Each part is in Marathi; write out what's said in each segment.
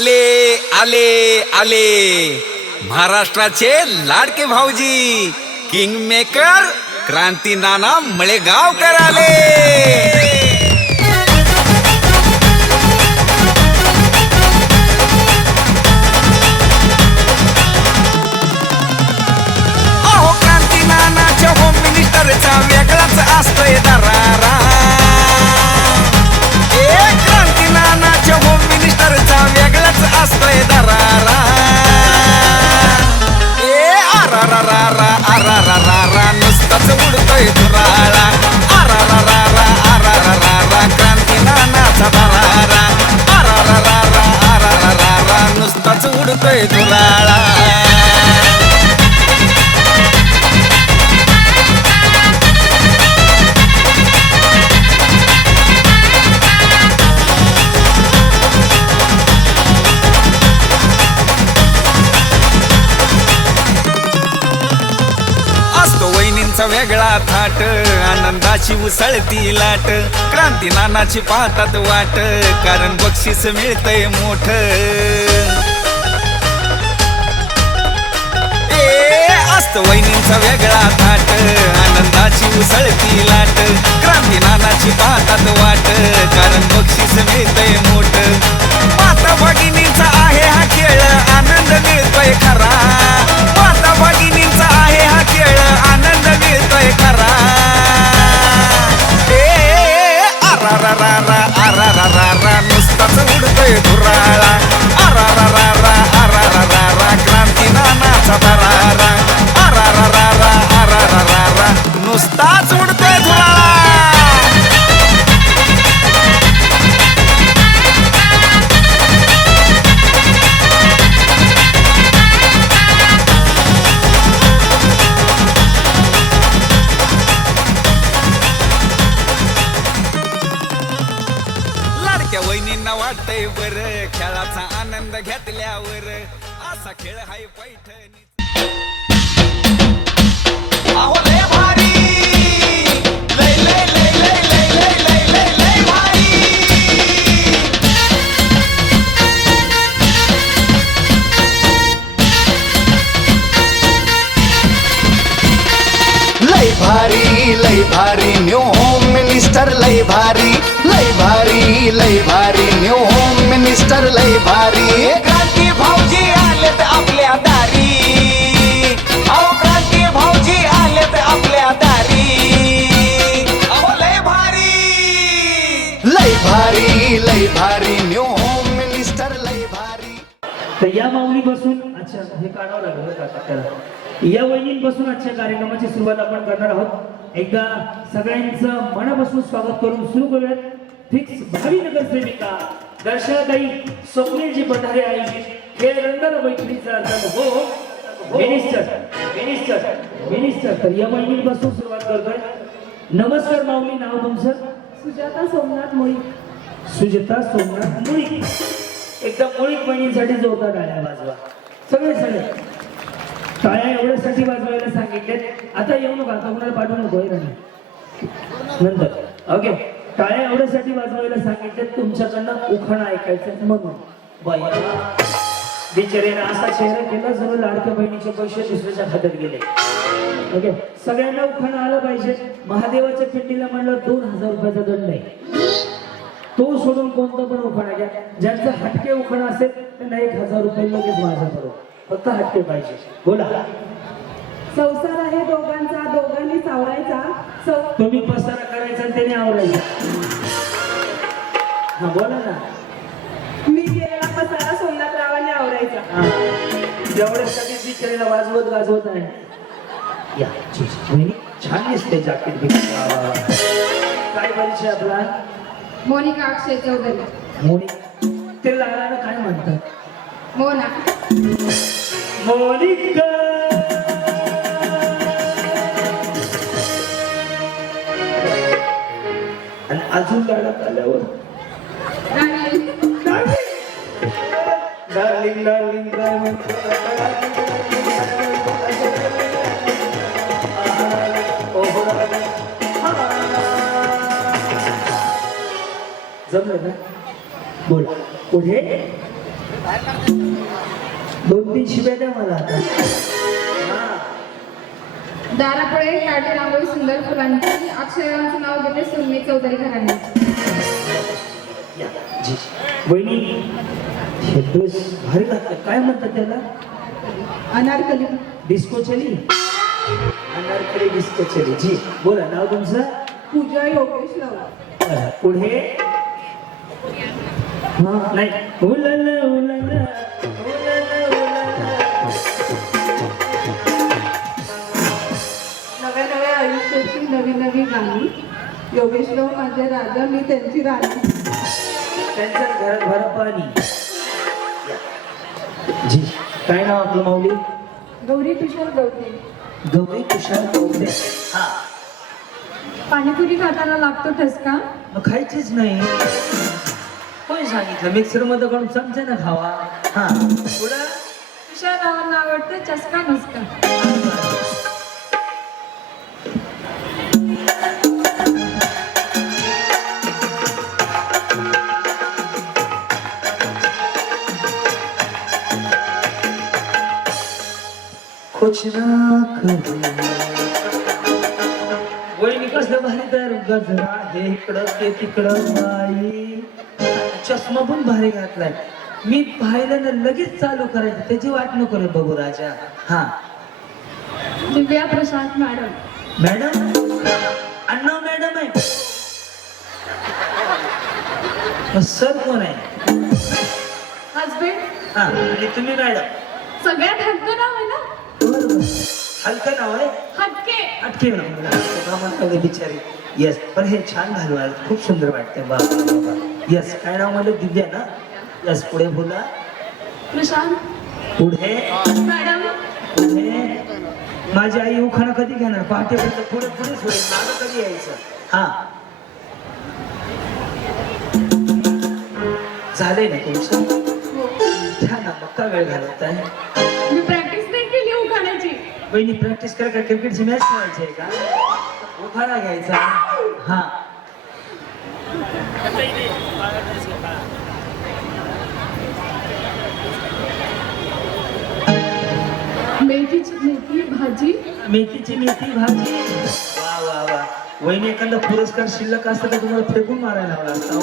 आले आले आले महाराष्ट्राचे लाडके भाऊजी किंग मेकर क्रांती नाना मळेगावकर आले. अहो क्रांती नानाच्या होम मिनिस्टरचा वेगळाच असतोय दरारा. क्रांती नानाच्या होम मिनिस्टरचा वेगळाच असतोय दरारा. आरारारा नुसताच उडतोय धुराळा. आरारारा क्रांती नानाचा दरारा. आरारारा नुसताच उडतोय धुराळा. वेगळा थाट आनंदाची उसळती लाट. क्रांती नानाची पाहतात वाट कारण बक्षीस मिळतंय मोठ. असतो वहिनींचा वेगळा थाट आनंदाची उसळती लाट. क्रांती नानाची पाहतात वाट कारण बक्षीस मिळतंय मोठ. माता भगिनींचा आहे हा खेळ आनंद मिळतोय खरा. माता भगिनींचा आहे हा खेळ आनंद मिळतोय खरा. आरारारा नुसताच उडतोय धुराळा. आरारारा क्रांती नानाचा दरारा. आरारारा नुसताच उडतोय धुराळा. वहिनींना वाटतंय बर खेळाचा आनंद घेतल्यावर. असा खेळ हाय पैठणी. अहो लय भारी लय लय लय लय लय लय लय लय लय भारी. लय भारी न्यू होम मिनिस्टर लय भारी. लय भारी न्यू होम मिनिस्टर लय भारी. क्रांती भाऊजी आलेत आपल्या दारी. अहो क्रांती भाऊजी आलेत आपल्या दारी. अहो लय भारी न्यू होम मिनिस्टर लय भारी. तर या माऊली बसून अच्छा हे काढावं लागलं का या वहिनींपासून आजच्या कार्यक्रमाची सुरुवात आपण करणार आहोत. एकदा सगळ्यांचं मनापासून स्वागत करून सुरू करूयात. फिक्स भावी नगरसेविका दर्शनाताई स्वप्नीलजी पठारे आहे. खेळ रंगाला मैत्रीचा अर्थ हो मिनिस्टर तर या वहिनींपासून सुरुवात करतोय. नमस्कार माऊली, नाव तुमचं? सुजाता सोमनाथ मुळी. सुजाता सोमनाथ मुळी. एकदा मुळीक वहिनींसाठी जोरदार टाळ्या वाजवा. सगळे टाळ्या एवढ्यासाठी वाजवायला सांगितले. आता येऊ नका, आता कोणाला पाठवू नको नंतर. ओके, टाळ्या एवढ्यासाठी वाजवायला सांगितले तुमच्याकडनं उखाणा ऐकायचं म्हणून. बाया बिचारीने असा चेहरा केला जर लाडक्या बहिणीचे पैसे दुसऱ्याच्या खात्यात गेले. ओके, सगळ्यांना उखाणा आलं पाहिजे. महादेवाच्या पिंडीला म्हणलं 2000 रुपयाचा दंड आहे. तो सोडून कोणतं पण उखाणा घ्या. ज्यांचं हटके उखाणा असेल त्यांना 1000 रुपये लगेच माझा करू. फक्त हटके पाहिजे. बोला. संसार आहे दोघांचा, दोघांनी सावरायचा. तुम्ही पसारा करायचा आणि त्याने आवरायचा. हा बोला ना. मी केलेला पसारा सोमनाथरावांनी आवरायचा. जेवढ्यासाठी बिचारीला वाजवत आहे. या छान दिसते जॅकेट. काय परिचय आपला? मोनिका अक्षय चौधरी. मोनिका. ते लहान काय म्हणतात? मोना. मोनिका. आणि अजून गाण्यात आल्यावर डार्लिंग जमलं ना? बोल. पुढे 2-3 शिव्या द्या मला आता. हा. दारापुढे काठी रांगोळी सुंदर फुलांची अक्षरांचं नाव घेते सुन्नी चौधरी घराणे. या, जी. वहिनी हे ड्रेस भारी घातलं. काय म्हणतात त्याला? अनारकली. डिस्को चली. अनारकली डिस्को चली. जी बोला, नाव तुमचं? पूजा योगेश राव. पुढे हा नाही. उलाला, उलाला, उलाला, उलाला. नव्या नव्या आयुष्याची नवी नवी गाणी. योगेशराव माझे राजा, मी त्यांची राणी. त्यांच्या घरात भरा पाणी. जी काय नाव आपलं माऊली? गौरी तुषार गवते. गौरी तुषार गवते. हा पाणीपुरी खाताना लागतो ठसका. मग खायचीच नाही. कोणी सांगितलं? मिक्सर मध्ये काढून चमचे ना खावा. हा पुढं तुषार रावांना आवडतं चसका नुसका. कुछ ना करू. वहिनी कसलं भारी तयार. गजरा हे इकडं ते तिकडं. बाई चष्मा पण भारी घातलाय. मी पाहिलं ना लगेच चालू करायचं. त्याची वाट नको रे बघू राजा. हा दिव्या प्रशांत मॅडम. मॅडम अण्णा मॅडम आहे. मग सर कोण आहे? हजबंड. हा आणि तुम्ही मॅडम. सगळ्यात हटकं नाव आहे ना. बरोबर. हलकं नाव आहे. हटके. अटके ना बिचारी. येस पण हे छान घालून खूप सुंदर वाटते. बाबा येस. काय नाव म्हणलं? दिव्या ना. येस पुढे बोला. प्रशांत. पुढे मॅडम. पुढे. माझी आई उखाणा कधी घेणार? पहाटेपर्यंत पुढे पुढेच होईल. माझं कधी यायचं? हा झालंय ना तुमचं? घ्या ना मग. का वेळ घालवताय? मी प्रॅक्टिस नाही केली उखाण्याची. बहिणी प्रॅक्टिस करा का? क्रिकेटची मॅच खेळायची आहे का? उखाणा घ्यायचा. हा मेथीची मेथी भाजी. मेथीची मेथी भाजी. वा वा वा. वहिनी एखादा पुरस्कार शिल्लक असता तर तुम्हाला फेकून मारायला हवा असता.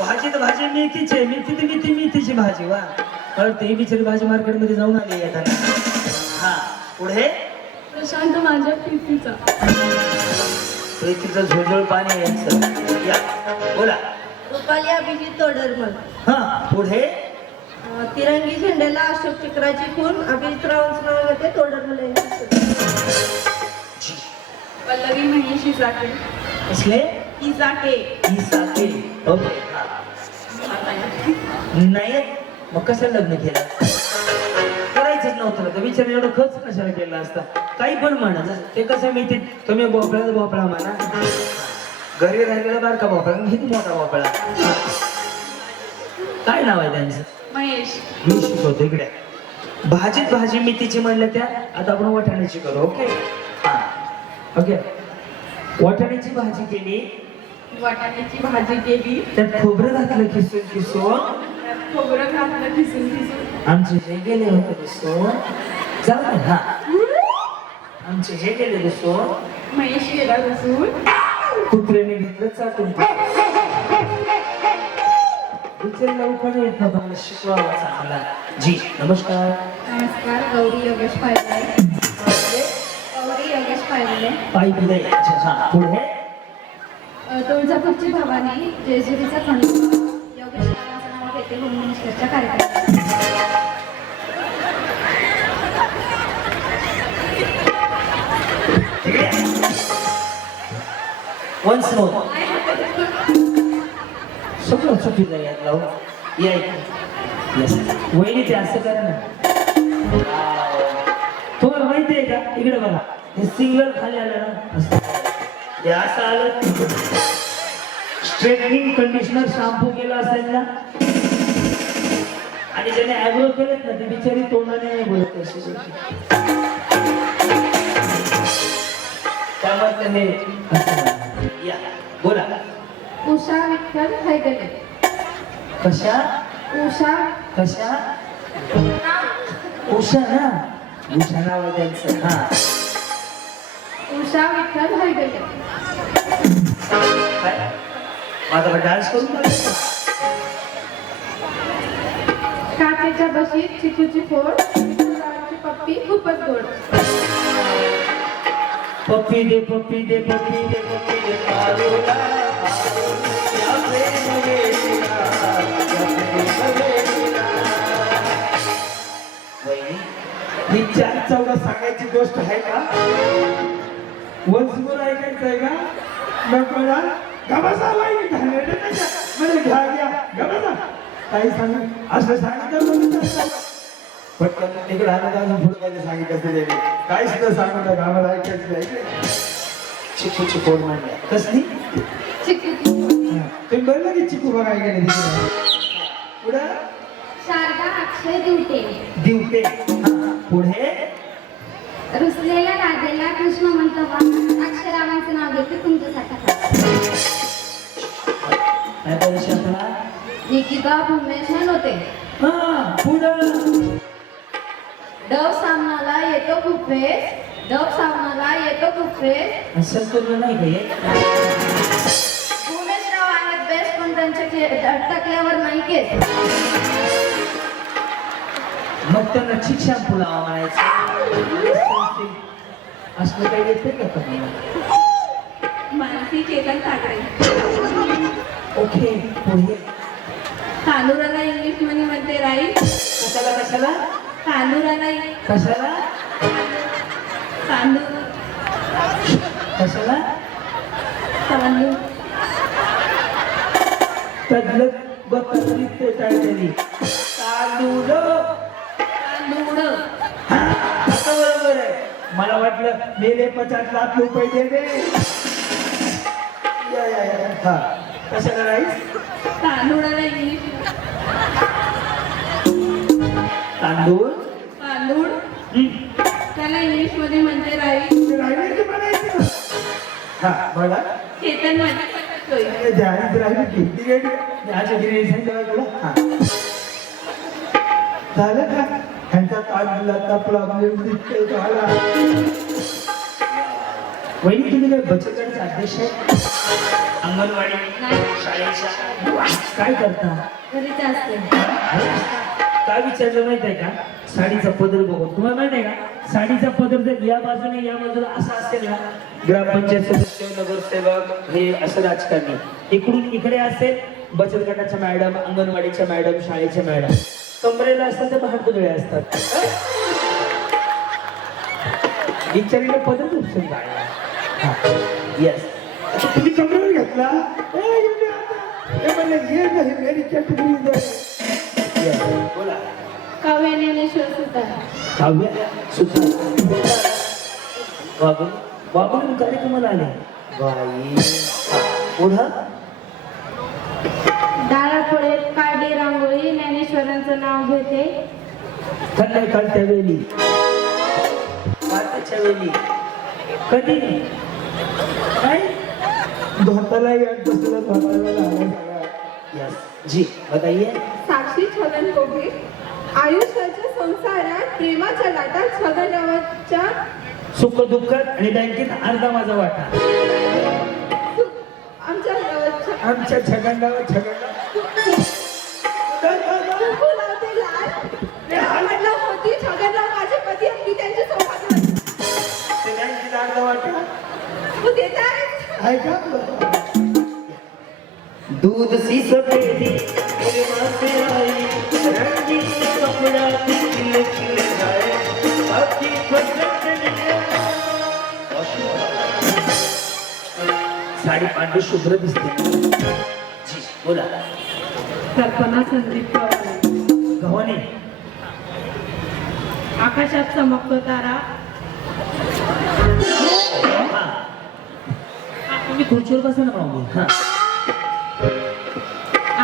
भाजी तर भाजी मेथीची आहे. मेथी तर मेथी मेथीची भाजी. वा पण ते बिचारी भाजी मार्केटमध्ये जाऊन आली येताना. हा पुढे. प्रशांत माझ्या प्रीतीचा. प्रीतीचं झुळझुळ पाणी यायचं. या बोला. रुपाली अभिजित तोडरमल. हा पुढे. तिरंगी झेंड्याला अशोक चक्राची खून. अभिजित रावांचं नाव घेते तोडरमल यांची. पल्लवी महेशी जाके. कसले? इजाके. ही साके. ओके. नाही मग कशाला लग्न केलं? करायचंच नव्हतं ना. तर विचार एवढं खर्च कशाला केला असता? काही पण म्हणा. ते कसं मी ते तुम्ही भोपळ्याचा भोपळा म्हणा. घरी राहिलेला बारका भोपळा किती मोठा भोपळा. काय नाव आहे त्यांचं? महेश. मी शिकवतो इकडे. भाजीत भाजी मेथीची म्हणलं त्या. आता आपण वाटाण्याची करू. ओके. हा ओके. वाटाण्याची भाजी केली. वाटाण्याची भाजी केली. त्यात खोबरं घातलं किसून किसून. खोबरं घातलं किसून किसून. आमचे हे गेले होते किसून. जाऊ दे. हा आमचे हे गेले किसून. महेश गेला घुसून. कुत्र्याने घेतलं चाटून. विचारला उखाणा येत नव्हता. मला शिकवावा चांगला. जी नमस्कार. नमस्कार. गौरी योगेश पाहिजे. गौरी योगेश पाहिजे. पायी दिले. अच्छा हा पुढे. तुळजापूरची भवानी. जेजुरीचा खंडोबा. योगेश रावांचं नाव घेते होम मिनिस्टरच्या कार्यक्रमात. Once more. सगळं चुकीचं आहे यात लावून. या येस. वहिनी ते असं करा ना. तुम्हाला माहिती आहे का? इकडे बघा. हे सिंगल खाली आलं ना. हे असं आलं. स्ट्रेटनिंग कंडिशनर शॅम्पू केला असेल ना. आणि ज्याने ॲग्रो केलेत ना ते बिचारी तोंडाने नाही बोलत असे. त्यामुळे हे या बोला. उषा विठ्ठल हैगले. कशा? उषा कशा उषा ना उषा नाव आहे त्यांचं हा उषा विठ्ठल हरिगले. काय माझा डान्स करून बघायचा. काचेच्या बशीत चिकूची फोड, फुलाची पप्पी खूपच गोड. पप्पी दे पप्पी दे पप्पी दे पप्पी दे मारूला, या प्रेम वेडीला, या प्रेम वेडीला. वहिनी, ही 4-14 सांगायची गोष्ट आहे का? वंशभर ऐकायचं आहे का? नको ना गबासा वाईट घाणेरडे त्याच्या म्हणजे घ्या गबासा काही सांगू असं सांगितलं म्हणून पटकन तिकडे आलं तर अजून पुढे काय सांगितलं असते काही सुद्धा सांगू नका आम्हाला ऐकायचं आहे. चिकूची फोड मांडल्या कसली चिकूची फोड. तुम्ही बघलं की चिकू बघा ऐकायला तिकडे पुढं शारदा अक्षय दिवटे. दिवटे पुढे रुसलेल्या राधेला कृष्ण म्हणतो बा. अक्षरावांचं नाव घेते तुमच्यासाठी. काय परिषद आपला निकिता भुवनेश्वर होते. हा पुढं डव सामनाला येतो खूप वेळ. डव सामनाला येतो खूप वेळ. असं करू नाही का भुवनेश्वर आहेत बेस्ट पण त्यांच्या टकल्यावर नाही केस. मग त्यांना शिक्षण शॅम्पू लावा म्हणायचं असलं काही येते का तुम्हाला? मानसी चेतन ठाकरे. ओके पुढे कानूराला इंग्लिश मध्ये म्हणते राई. कशाला कशाला कानूराला कशाला तांदूळ कशाला तांदूळ तदलं बघतरी ते काहीतरी तांदूळ तांदूळ. हा आता बरोबर आहे. मला वाटलं मेले 50 लाख रुपये दे दे. या हा कशाला राईस तांदूळाला इंग्लिश तांदूळ तांदूळ हम्म. त्याला इंग्लिश मध्ये म्हणते राई. ते राहिलेच म्हणायचं. हा बघा चेतन माझी ते जाहीर राहिली की ती वेळ आज गिरी सांगितलं तुला हा झालं का ह्यांचा तांदूळाचा प्रॉब्लेम दिसतोय झाला. वहिनी तुम्ही काय बचत गटाचे अध्यक्ष आहे? अंगणवाडी नाही. शाळेच्या काय करता? घरीच असते. काय विचारलं माहित आहे का? साडीचा पदर बघून तुम्हाला माहित आहे का? साडीचा पदर जर या बाजूने या बाजूला असा असेल ना ग्रामपंचायत सदस्य नगरसेवक हे असं राजकारणी इकडून इकडे असेल बचत गटाच्या मॅडम अंगणवाडीच्या मॅडम शाळेच्या मॅडम कमरेला असतात तर भांडकुदळे असतात. विचारीला पदर उपसून जायला येस तुम्ही कमरेवर घेतला बोला काव्य ज्ञानेश्वर सुतार. काव्य सुद्धा वागून वागून कार्यक्रमाला आले बाई पुढं दारापुढे काढी रांगोळी ज्ञानेश्वरांचं नाव घेते. संध्याकाळच्या वेळी पाचच्या वेळी कधी काय धोताला यात बसलं धोताला यस जी बताइए. साक्षी छगन कोघे. आयुष्याच्या संसारात प्रेमाच्या लाटात छगन नावाच्या सुख दुःखात आणि बँकेत अर्धा माझा वाटा. आमच्या आमच्या छगनगाव छगनगाव लावते लाल. म्हटलं होती छगनराव माझे पती आणि त्यांचे सौभाग्य. ते बँकेत अर्धा वाटा तू देत आहेस. आहे का? दूध सी सफेदी मेरे माथे आई रंगी कपड़ा खिल खिल जाए आपकी पसंद साडी पांढरी शुभ्र दिसते. जी बोला. कल्पना संदीप गव्हाणे आकाशात चमकतो तारा. हा तुम्ही खुर्चीवर बसा ना पाहून. हा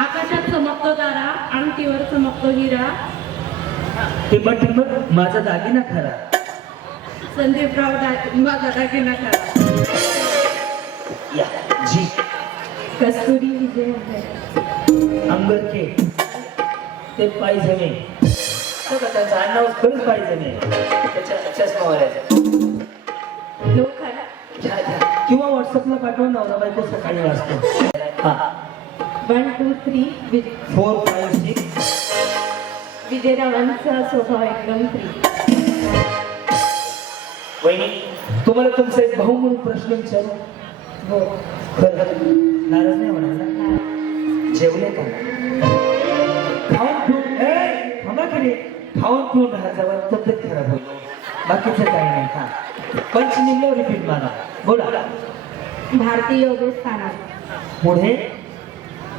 आकाशात चमकतो तारा अंगठीवर चमकतो हिरा. ते बट माझा दागिना खरा. संदीपराव माझा दागिना खरा. या जी कस्तुरी विजय अंगरखे ते पायजमे बघा, त्याचं आडनाव खरंच पायजमे त्याच्या चष्मावाल्याचं. घ्या, घ्या. किंवा व्हॉट्सअपला पाठवा, नवरा बायको सकाळी वाजतो. हा 1 2 3 4 5 6. विजयरावांचा स्वभाव एकदम प्रिय. वहिनी, तुम्हाला तुमचा एक भाऊ म्हणून प्रश्न विचारू. हो. खरं नाराज नाही होणार ना? जेवले का? खाऊन पिऊन थांबा की रे. खाऊन पिऊन राहायचा तब्येत खराब होईल, बाकीचं काही नाही. हा पंचनीला रिपीट मारा, बोला. भारतीय योगेश स्थानात पुढे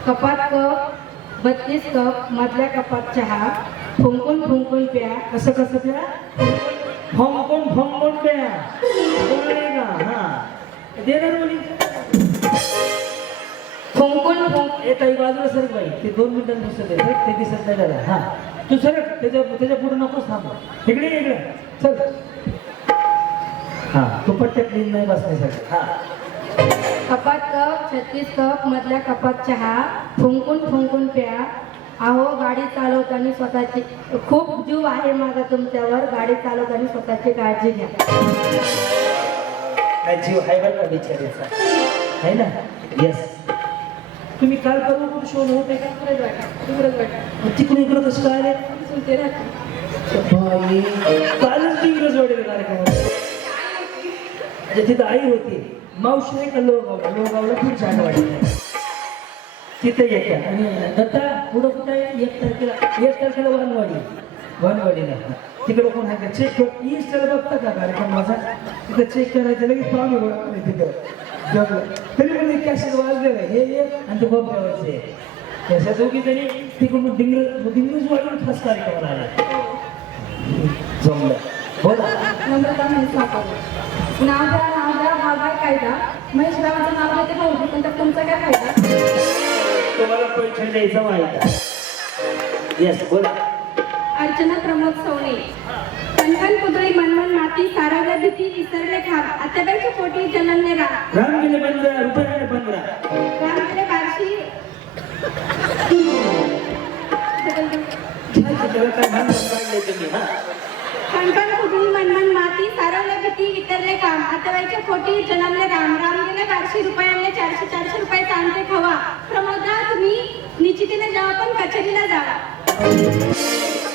कपात कप 32 कप मधल्या कपात चहा फुंकून फुंकून प्या. कसं कसं प्या? फंकून फंकून प्या. बोलले का? हा देणार मुली. फुंकून फुंक एक काही बाजूला सर बाई, ते 2 मिनिटांत दिसत आहे, ते दिसत नाही त्याला. हा तू सर त्याच्या पुढे नकोच थांब. इकडे इकडे चल. हा तू पट्ट्या क्लीन नाही बसण्यासाठी. हा कपात कप 36 कप मधल्या कपात चहा फुंकून फुंकून प्या. अहो गाडी चालवताना स्वतःची खूप जीव आहे माझा तुमच्यावर. गाडी चालवताना स्वतःची काळजी घ्या. काय जीव आहे बरं का बिचारीचा, आहे ना? येस. तुम्ही काल परवा कुठे शोध होते का? तिकडून इकडं कसं काय आले? सुनते राहते. बाई, कालच ती इंग्रजवाडीला कार्यक्रम होता. म्हणजे तिथं आई होती, मावशी आहे का लोगावला खूप छान वाटत तिथे येत्या. आणि दत्ता पुढं कुठं आहे? 1 तारखेला वानवाडीला तिकडं कोण आहे का? चेक कर. इंस्टाला बघता का कार्यक्रम माझा? तिथं चेक करायचं, लगेच पाहुणे गोळा करायचे तिथं जगलं. तरी पण कॅसेट वाजलेलं आहे, हे आणि ते बघायचे त्याच्या दोघी जणी तिकडून डिंगरज वाढून खास कार्यक्रम आला. जमलं. बोला. नम्रता महेश वापरले. नाव द्या हा काय कायदा. महेश रावाचं नाव घेते भाऊजी, पण त्यात तुमचा काय फायदा? तुम्हाला पैठण द्यायचा माहिती. येस बोला. अर्चना प्रमोद सोने. कणकण कुदळी मनमन माती सारावल्या भीती विसरले खाप आत्याबाईच्या पोटी जन्मले राम. राम गेले 15 रुपये 15. राम गेले बारशी. त्याला काय भान काढले तुम्ही? हा कणकण कुदळी मनमन माती सारावल्या भीती विसरले काम आत्याबाईच्या पोटी जन्मले राम. राम गेले 1200 रुपये आणले 400 रुपये आणते खवा. प्रमोदा तुम्ही निश्चितीने जावा पण कचेरीला जावा.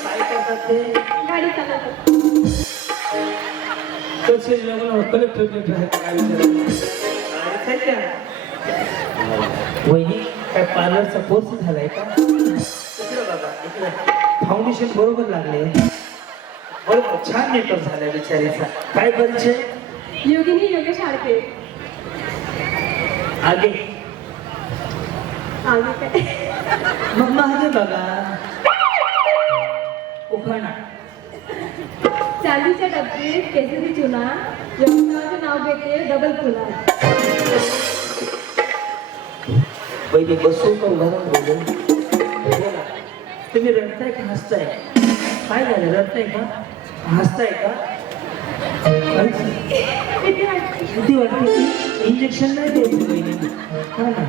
काय करतात ते? गाडी चालवतात. कसे वहिनी काय पार्लरचा कोर्स झालाय का? फाउंडेशन बरोबर लागले, बरोबर छान मेकअप झालाय बिचारीचा. काय परिचय? योगिनी योगेश आडके. आगे आगे काय? मग मागे बघा. उखाणा. चांदीच्या डबरीत केसरी चुना यमुनाचं नाव घेते डबल चुना. पहिले बसून का उभारून बोलून बोला. तुम्ही रडताय का हसताय? काय झालं? रडताय का हसताय का? किती वाटते? इंजेक्शन नाही द्यायचं बहिणी. हा ना.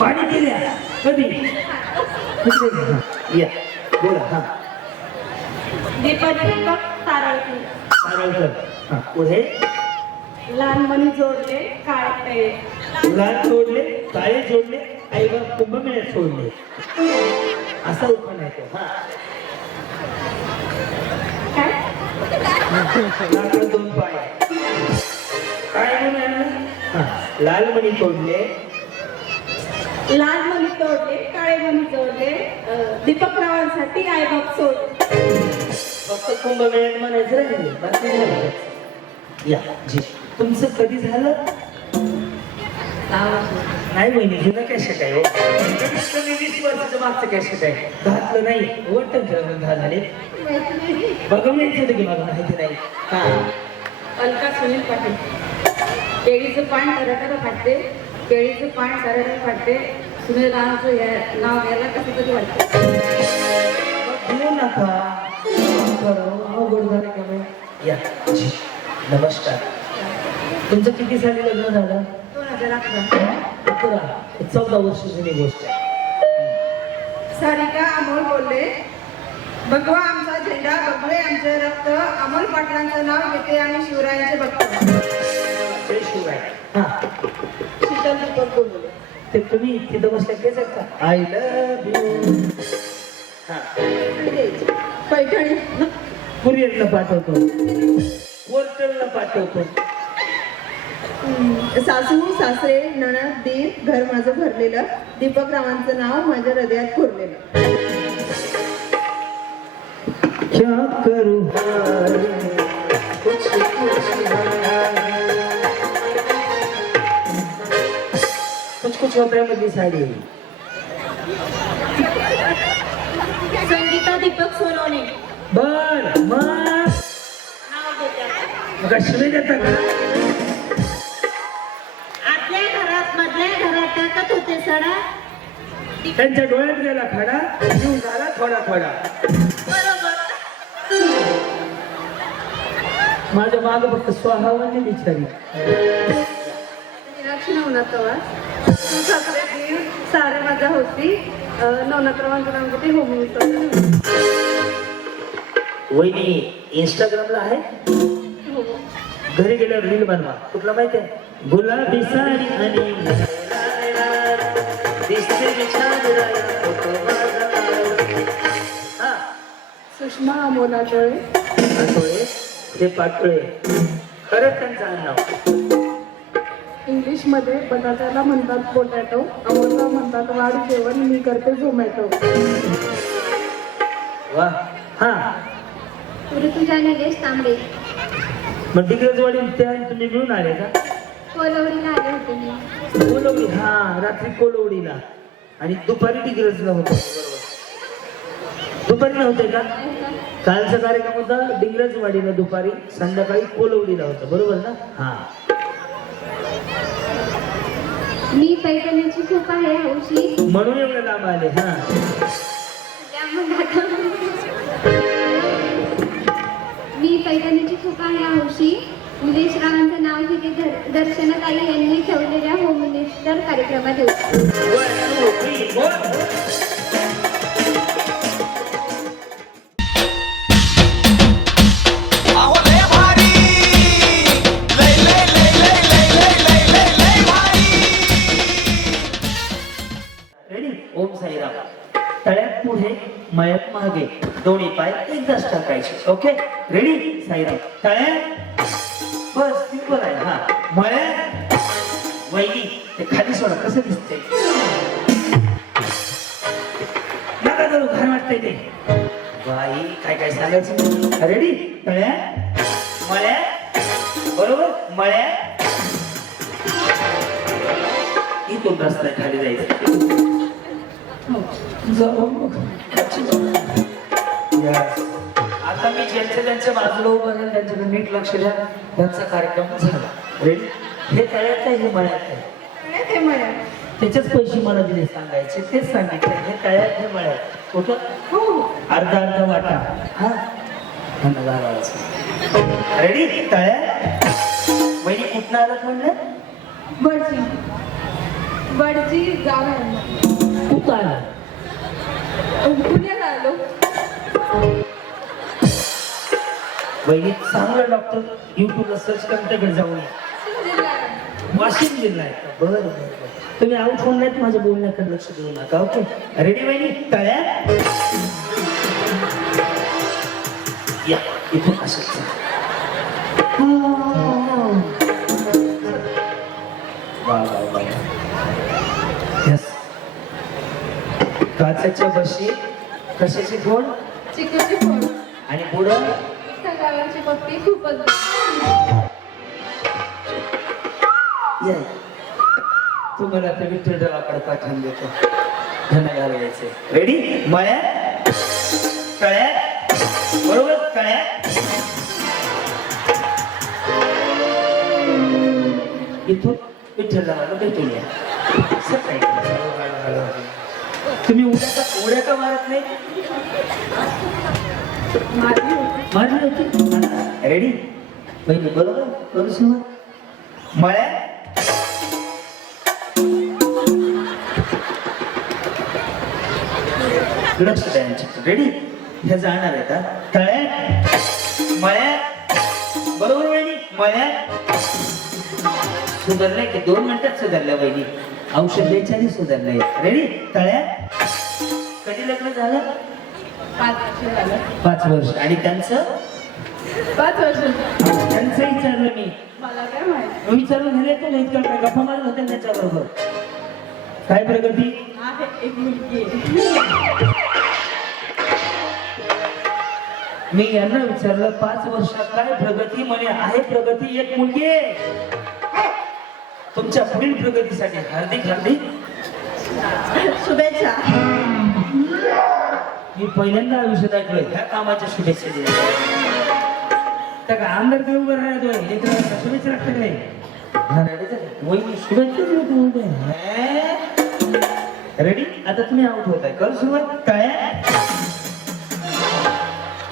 पाणी दिल्या कधी? या बोला. हा दीपक तारळकर. सारळकर. हा पुढे. लहान मणी जोडले काळे. लाल जोडले काळे जोडले आई बाप कुंभमेळ्यात सोडले. असा उखाण आहे तो. हा काय? लाकडं 2 पाय. काय म्हणून? हा लाल मणी तोडले. लाल मणी तोडले काळे मणी जोडले. दीपकरावांसाठी आई बाप सोड. फक्त कुंभमेळ्यात म्हणायचं राहिले, बाकी नाही म्हणायचं. या जी तुमचं कधी झालं? नाही बहिणी, जुनं कॅशेट आहे हो. कमीत कमी 20 वर्षाचं मागचं कॅशेट आहे. घातलं नाही वटन झाले. बघून यायचं होतं की मला माहिती नाही. हा अलका सुनील पाटील. केळीचं पान तरतर फाटते. केळीचं पान तरतर फाटते. सुनील रावांचं नाव घ्यायला कसं तरी वाटतं. घेऊ नका. अवघड झाले का बाई? या जी नमस्कार. तुमचं किती साली लग्न झालं? 2011. 14 वर्ष जुनी गोष्ट आहे. सारिका अमोल बोलले. भगवा आमचा झेंडा, बघले आमचे रक्त. अमोल पाटलांचं नाव घेते आणि शिवरायांचे भक्त. जय शिवराय. हा शीतल दीपक बोलले. ते तुम्ही तिथं बसल्या तेच आहेत का? I love you. हा पैठणी कुरिअरला पाठवतो, पोर्टलला पाठवतो. सासू सासरे नणद दीर घर माझं भरलेलं. दीपक रावांचं नाव माझ्या हृदयात कोरलेलं. क्या करू कुछ कुछ होत आहे मधली साडी. संगीता दीपक सोनवणे. बर मग कशी देतात का? आतल्या घरात मधल्या घरात टाकत होते सडा. त्यांच्या डोळ्यात गेला खडा, जीव झाला थोडा थोडा. बरोबर. माझ्या माग फक्त स्वाहावाने बिचारी. मीनाक्षी नवनाथ पवार. सासरे दीर सारे माझ्या होती. नवनाथ रावांचं नाव घेते होम मिनिस्टर. वहिनी इंस्टाग्रामला आहे. घरी गेल्यावर रील बनवा. कुठला माहिती आहे? गुलाबी साडी आणि दिसते छान राया फोटो माझा. हा सुषमा अमोल आठवळे. पाटोळे ते पाटोळे खरंच त्यांचं आडनाव. इंग्लिशमध्ये बटाट्याला म्हणतात पोटॅटो. अमोलला म्हणतात वाढ जेवण, मी करते झोमॅटो. वा. हा ऋतुजा नगेश तांबे. मग तिकडेच वडील त्या तुम्ही मिळून आले का? कोलवडीला आले होते मी. कोलवडी. हा रात्री कोलवडीला आणि दुपारी डिग्रजला होतो. दुपारी नव्हते का? कालचा कार्यक्रम होता डिग्रजवाडीला दुपारी, संध्याकाळी कोलवडीला होता. बरोबर ना? हा मी पैठणीची खूप आहे हौशी. म्हणून एवढं लांब आले. हा मी पैठणीची खूप आहे हौशी. निलेश रावांचं नाव घेते दर्शनाताई यांनी ठेवलेल्या होम मिनिस्टर कार्यक्रमात येऊ. अहो लय भारी, लय लय लय लय लय लय लय लय लय भारी. रेडी? ओम साईराम. तळ्यात पुढे मळ्यात मागे, दोन्ही पाय एकदाच टाकायचे. Okay ready? साईराम. तळ्यात बस सिंपल आहे. हा मळ्यात वैली ते खाली सोडा. कसं दिसतंय? नका करू, घाण वाटतंय ते. बाई काय काय सांगायचं. रेडी? तळ्यात मळ्यात. बरोबर? मळ्यात इथून रस्ता आहे खाली जायचं. जाऊ मग. Yes. आता मी ज्यांच्या बाजूला उभं आहे त्यांच्याकडे नीट लक्ष द्या. त्यांचा कार्यक्रम झाला. रेडी? हे तळ्यात आहे, हे मळ्यात आहे. हे म्हणा. त्याचेच पैसे मला दिले सांगायचे. तेच सांगितलं. हे तळ्यात हे मळ्यात. कुठं? अर्धा अर्धा वाटा. हा रेडी? तळ्यात. वहिनी कुठं आलात म्हणलं? बडची. बडची गाव आहे. कुठं आला? पुण्याला आलो. वहिनी चांगलं डॉक्टर युट्यूबला सर्च करून त्याकडे जाऊन वाशिम जिल्हा आहे. बरं बरं बरं. तुम्ही आउट होऊन नाहीत माझ्या बोलण्याकडे लक्ष देऊ नका. ओके रेडी वहिनी? तळ्यात या. इथून असंच यस. काचाच्या बशी कशाची फोड चिकूची फोड. आणि पुढं त्या गावाची पप्पी खूपच. या. तुम्हाला आता विठ्ठलरावाकडे पाठवून देतो. धन घालायचे. रेडी? मळ्यात तळ्यात. बरोबर? तळ्यात इथून विठ्ठलरावाला भेटून या. सकाळी तुम्ही उड्या का मारत नाही? मारली होती. रेडी? पहिली बरोबर? करू सुरुवात. मळ्यात लक्ष द्या यांच्याकडे. रेडी? हे जाणार आहे का तळ्यात मळ्यात? बरोबर वहिनी? मळ्यात सुधारलंय की 2 मिनिटात सुधारल्या वहिनी. औषध द्यायच्या आधी सुधारलंय. रेडी? तळ्यात. कधी लग्न झालं? 5 वर्ष झालं. 5 वर्ष. आणि त्यांचं? 5 वर्ष. त्यांचं विचारलं मी. मला काय माहित. विचारून झाले तर नाही काय गप्पा मारत होत्या त्याच्याबरोबर. काय प्रगती? आहे एक मुलगी आहे. मी यांना विचारलं 5 वर्षात काय प्रगती? म्हणे आहे प्रगती, एक मुलगी आहे. तुमच्या पुढील प्रगतीसाठी हार्दिक हार्दिक शुभेच्छा. मी पहिल्यांदा आयुष्यात ऐकलं ह्या कामाच्या शुभेच्छा दिल्या. त्या का आमदार ते उभं राहतोय लेकरांना शुभेच्छा लागतं काय? वहिनी शुभेच्छा देतो. रेडी? आता तुम्ही आउट होत आहे. कर सुरुवात. तळ्यात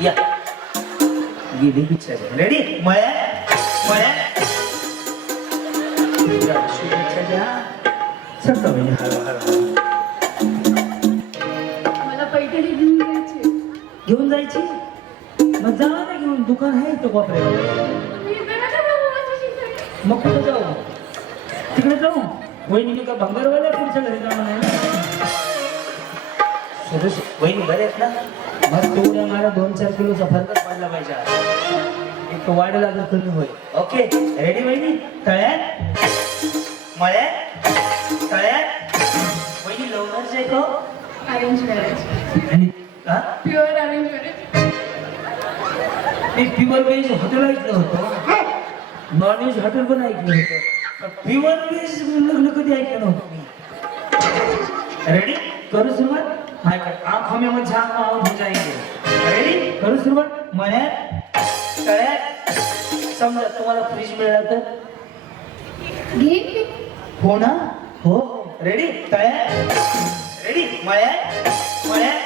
या गेली बिचारी. रेडी? मळ्यात मळ्यात शुभेच्छा द्या. सरका वहिनी हळू. मला पैठणी घेऊन द्यायची. घेऊन जायची? मग जावा ना घेऊन. दुकान आहे तो कोपऱ्यावर. मी इकडे नका बघू माझ्याशी. मग कुठं जाऊ? तिकडे जाऊ. वहिनी का भंगारवाल्या पुढच्या घरी जाणार नाही. सुरेश वहिनी बरे आहेत ना? मग तेवढ्या मला 2-4 किलोचा फरकच पडला पाहिजे. एक वाढ लागलं कमी होईल. ओके रेडी वहिनी? तळ्यात मळ्यात तळ्यात. वहिनी लवणच आहे का? Arrange marriage. आणि हा? Pure arrange marriage. मी प्युअर व्हेज हॉटेल ऐकलं होतं. नॉन व्हेज हॉटेल पण ऐकलं होतं. प्युअर व्हेज लग्न कधी ऐकलं नव्हतं मी. रेडी? करू सुरुवात. आँखों में मत झाँको आउट हो जाएंगे. रेडी? करू सुरुवात. मळ्यात तळ्यात. समजा तुम्हाला फ्रीज मिळाला तर घे. हो ना? हो. रेडी? तळ्यात. रेडी? मळ्यात मळ्यात.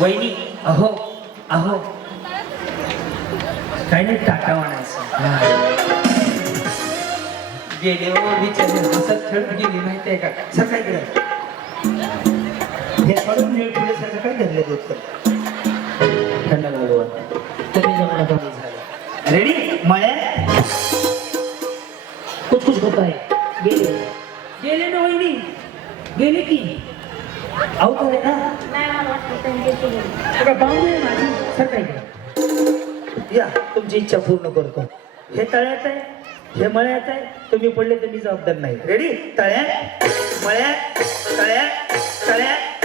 वहिनी अहो अहो काही नाही टाटा म्हणायचं. गेले हो बिचारे हसत खेळत गेली माहितीये का? सकाळी गेलं हे पडून वेळ पुढे काय धरले होत थंड लागलो. तरी जमाना कमी झाला. रेडी? मळ्यात कुछ कुछ होत आहे. गेले गेले ना वहिनी? गेले की आऊट झाले ना? नाही मला वाटतं त्यांचे का पाहू नये माझी. सकाळी या तुमची इच्छा पूर्ण करतो. हे तळ्यात आहे, हे मळ्यात आहे. तुम्ही पडले तर मी जबाबदार नाही. रेडी? तळ्यात मळ्यात तळ्यात तळ्यात.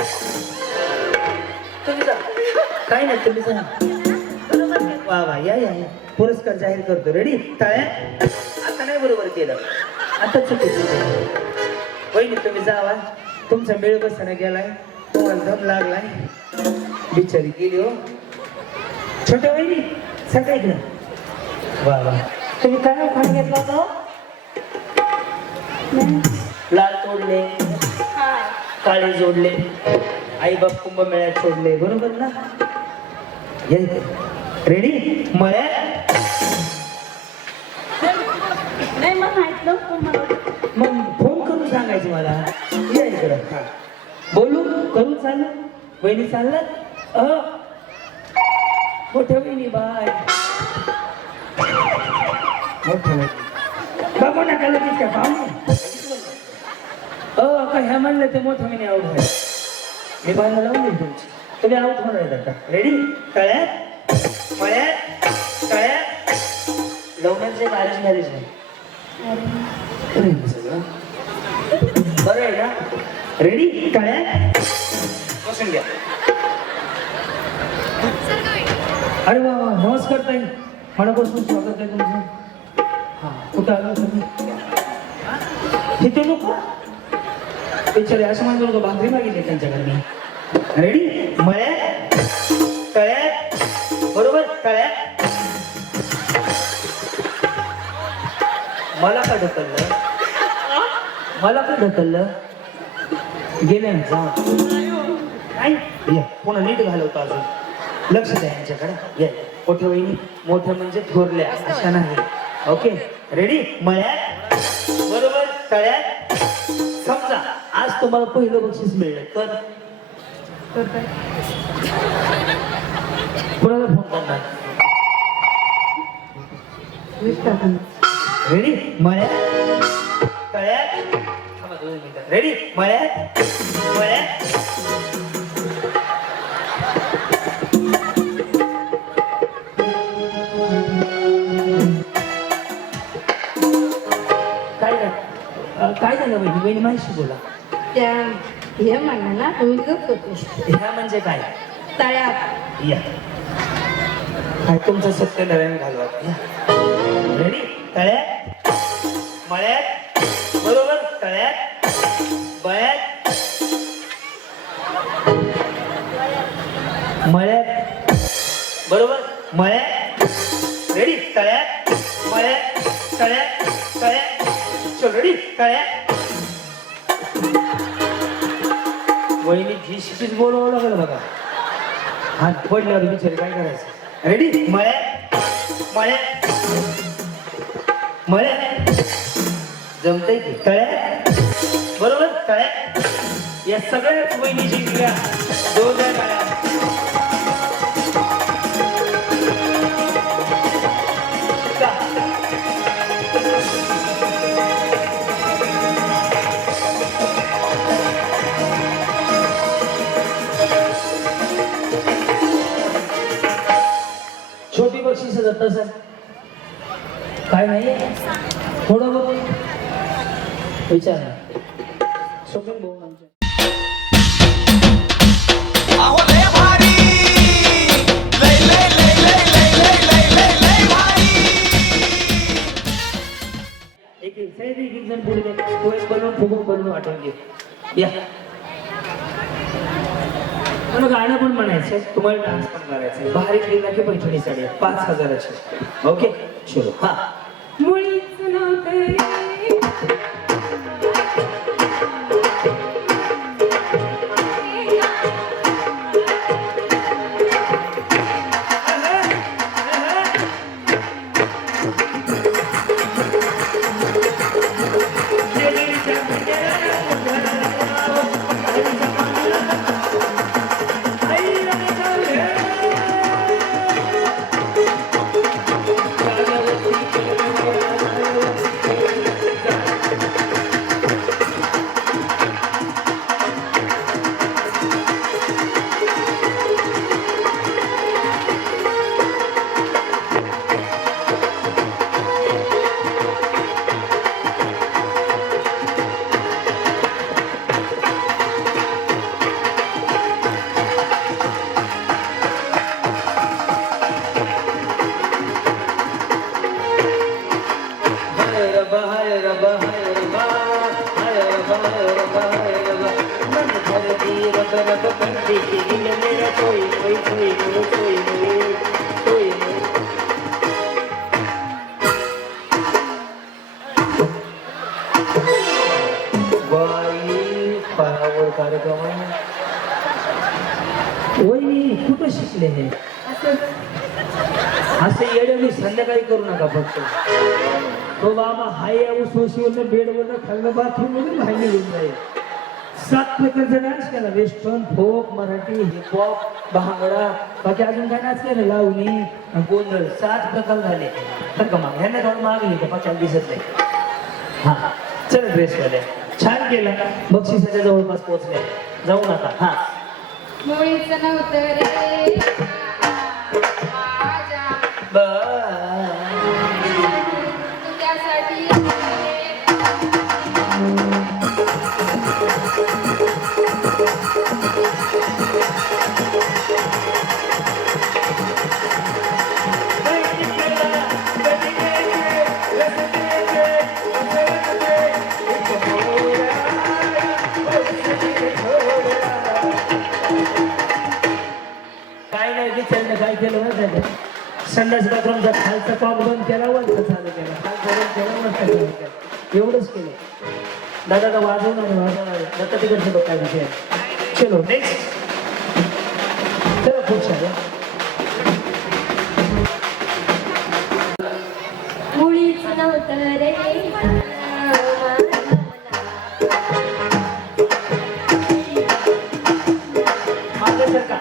तुम्ही जा. काय नाही तुम्ही जा. वा वा या या या. पुरस्कार जाहीर करतो. रेडी? तळ्यात. आता नाही बरोबर केलं. आता चुकीचं. वहिनी तुम्ही जावा. तुमचा मेळ बसणं गेलाय. तुम्हाला दम लागलाय. बिचारी गेली हो. छोट्या वहिनी सकाळी इकडं. वा वा. तुम्ही काय खाण घेतला होता? लाल तोडले, काळे जोडले, आई बाप कुंभमेळ्यात सोडले. बरोबर ना? रेडी? मळ्यात. नाही मग माहित नव्हतं मला. मग फोन करून सांगायचं मला. या इकडं. बोलू करू चालू. वहिनी चाललात? मोठ्या वहिनी बाय. मोठ्या वहिनी बघू नका लगेच काय पाहुणे. का ह्या म्हणलं ते मोठ्या वहिनी आऊट आहे. मी बाहेर लावून देईल तुमची. तुम्ही आऊट होणार आहेत आता. रेडी? तळ्यात मळ्यात तळ्यात. लवण्याचं एक अरेंज मॅरेज आहे. बरं आहे ना? रेडी? तळ्यात बसून घ्या. अरे वा वा. नमस्कार ताई. मनापासून स्वागत आहे तुमचं. हा कुठं आलो तुम्ही? इथे लोक बिचारे असं म्हणतो लोक भाकरी मागितली त्यांच्याकडे मी. रेडी? मळ्यात तळ्यात. बरोबर? तळ्यात. मला का ढकललं? मला का ढकललं? गेले ना जा. नाही या पुन्हा नीट घालवतो अजून. लक्ष द्या यांच्याकडे. या मोठ्या वहिनी, मोठ्या म्हणजे थोरल्या अशा नाही. Okay ready? मळ्यात बरोबर, तळ्यात. समजा आज तुम्हाला पहिलं बक्षीस मिळलं तर कुणाला फोन करणार? रेडी? मळ्यात तळ्यात. थांबा 2 मिनिटं. रेडी? मळ्यात मळ्यात. काय झालं वहिनी? वहिनी माझ्याशी बोला. त्या हे म्हणा ना तुम्ही गप होते ह्या म्हणजे काय? तळ्यात. या काय तुमचं सत्यनारायण घालवा. रेडी? तळ्यात मळ्यात बरोबर, तळ्यात बळ्यात मळ्यात बरोबर, मळ्यात. रेडी? तळ्यात मळ्यात तळ्यात तळ्यात. चल रेडी? तळ्यात. वहिनी जी शिटीच बोलावं लागलं बघा. हात पडल्यावर बिचारे काय करायचं? रेडी? मळ्यात मळ्यात मळ्यात. जमतंय की? तळ्यात बरोबर, तळ्यात. या सगळ्याच वहिनी जिंकल्या. 2 टाळ्या. छोटी बक्षीस जातं सर, काय नाही थोडं बघून विचार. सोबत बघून आमच्या अहो लय भारी, लय लय लय लय लय लय लय लय लय भारी. एक जण पुढे पोहेस बनवून फुगून बनवून आठवून घे. या मग गाणं पण म्हणायचं, तुम्हाला डान्स पण करायचं. बाहेर गेला की पैठणी साडी 5,000ची. ओके सुरू. हा मुळीच नव्हते कार्यक्रम आहे. वहिनी कुठं शिकले हे? असं येडे संध्याकाळी करू नका फक्त. तो बाबा हाय सोशीवरनं बेडवरनं खाल्लं बाथरूम मधून बाहेर निघून जाईल. 7 प्रकारचा डान्स केला. Western, folk, Marathi, hip hop, bhangra, बाकी अजून काय नाच केलं, लावणी, गोंधळ. 7 प्रकार झाले. तर का मग ह्यांना थोडं मागली का पचायला दिसत नाही. हा चल ड्रेस वाले छान केलं. बक्षिसाच्या जवळपास पोहोचले. जाऊ नका. हा मुळीच नव्हतं रे तुझ्यासाठी काय नाही विचारलं काय केलं ना त्याने. संडास बाथरूमचा खालचा कॉक बंद केला, वरचा चालू केला, खालचा बंद केला, वरचा चालू केला. एवढंच केलं. दादा वाजवणार दादा तिकडचे बघ काय विषय. चलो नेक्स्ट. चलो खूप सारे होत रे मागे सरका.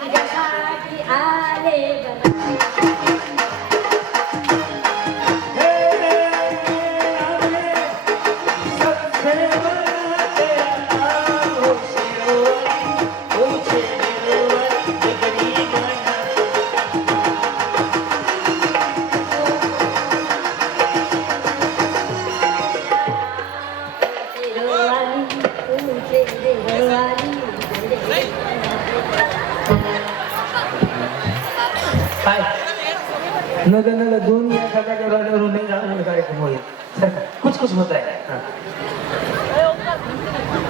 तुझ्यासाठी आले बघा. काय नग नग दोन्ही एखाद्या राजावरून नाही जाणार कार्यक्रम होईल. सरका. कुछ कुछ होता है. हाँ.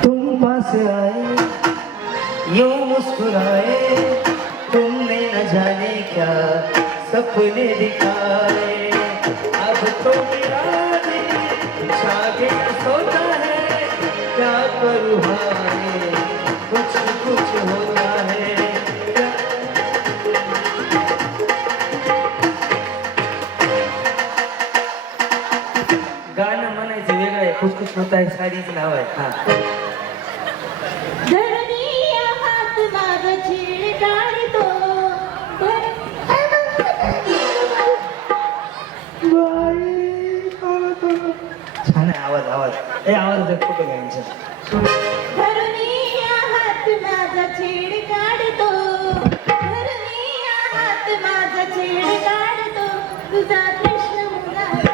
तुम पास आए यूं मुस्कुराए तुमने न जाने क्या सपने दिखाए अब तो मेरा दिल जागे सोता है क्या करूँ हाय कुछ कुछ होता है. गाणं म्हणायचं वेगळं आहे. कुछ कुछ होता है साडीचं नाव आहे. हा. धरणीया हात माग छेड काढतो छान आहे आवाज आवाज. ए आवाज कुठे गायचं. धरणीया हात माझा छेड काढतो धरणीया हात माझा छेड काढतो तुझा कृष्ण मुरारी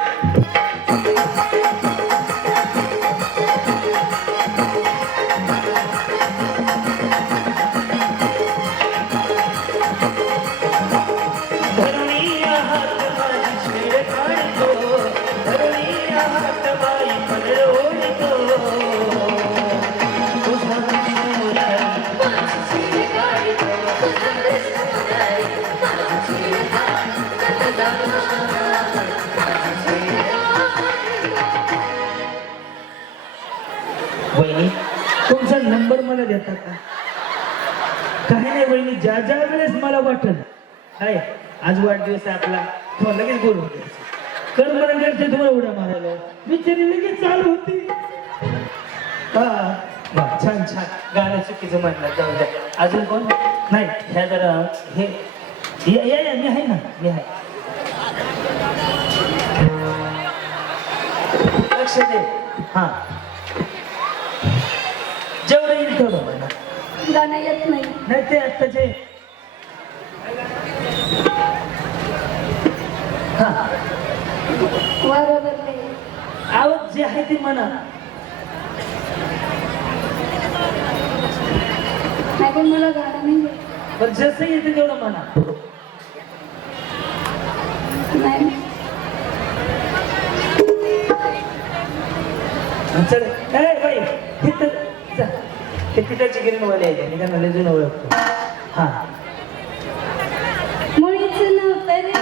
धरणीया हात माझी छेड काढतो धरणीया हात बाई पदर ओढतो तुझा वहिनी तुमचा नंबर मला देता का? काही नाही वहिनी ज्या ज्या वेळेस मला वाटल काय आज वाढदिवस आहे आपला तुम्हाला लगेच बोलवून द्यायचं. कर म्हणून गेलते तुम्हाला उड्या मारायला बिचारी लगेच चालू होती. हा वा, छान छान. गाणं चुकीचं म्हणलं जाऊ द्या. अजून कोण नाही ह्या जरा हे या मी आहे ना मी आहे. लक्ष दे. हा जेवढं येईल तेवढं म्हणा. गाणं येत नाही. नाही ते आत्ताचे हा बरोबर नाही. आवाज जे आहे ते म्हणा. नाही पण मला गाणं नाही येत. पण जसं येते तेवढं म्हणा. नाही चल ए बाई तिथं जा. ते पिठाची गिरणवाले आहे मी त्यांना लजून ओळखतो. हा मुळीच नव्हतं रे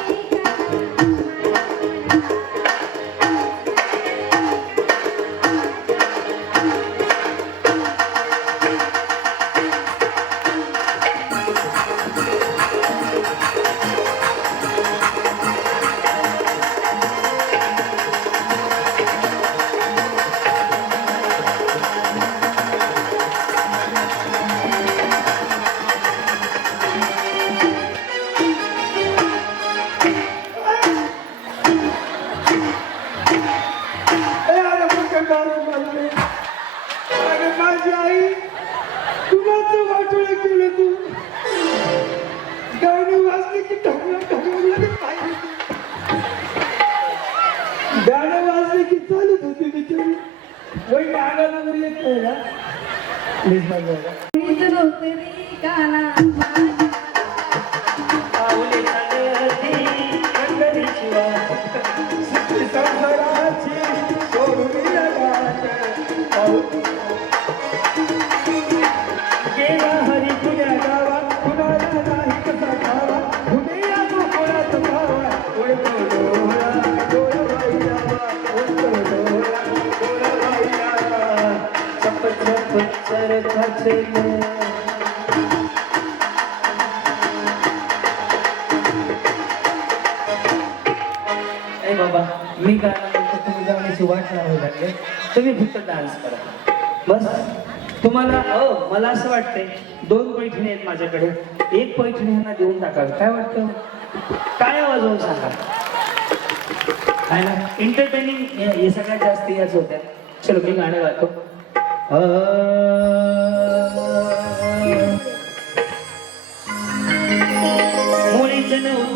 माझी आई कुणाचं वाटोळ केलं तू. गाणं वाजले की गाणं वाजले की चालत होती बिचारी. वही आगाला वर येत नाही ना प्लीज माझ्या मुळीच नव्हतं रे गाणं पाऊले चालती कंगनीची वाट सुखी संसाराची सोडून दिला गाठ. गेला हरी पुण्या गावात कुणाला नाही कसा खावा पुण्या कोणाचा भावा ओळखो डोळा डोळाबाई आवा ओळखो डोळा डोळाबाई आवा चप चप चरखाचे नाही बाबा, मी गाणं म्हणतो, तुम्ही गाण्याची वाट लावू लागले, तुम्ही फक्त डान्स करा बस. तुम्हाला मला असं वाटतंय 2 पैठणी आहेत माझ्याकडे, 1 पैठणी ह्यांना देऊन टाकावी, काय वाटतं? काय वाजवून सांगा, काय ना एंटरटेनिंग हे सगळ्यात जास्त याच होत्या. चलो मी गाणं गातो. मुळीच नव्हतं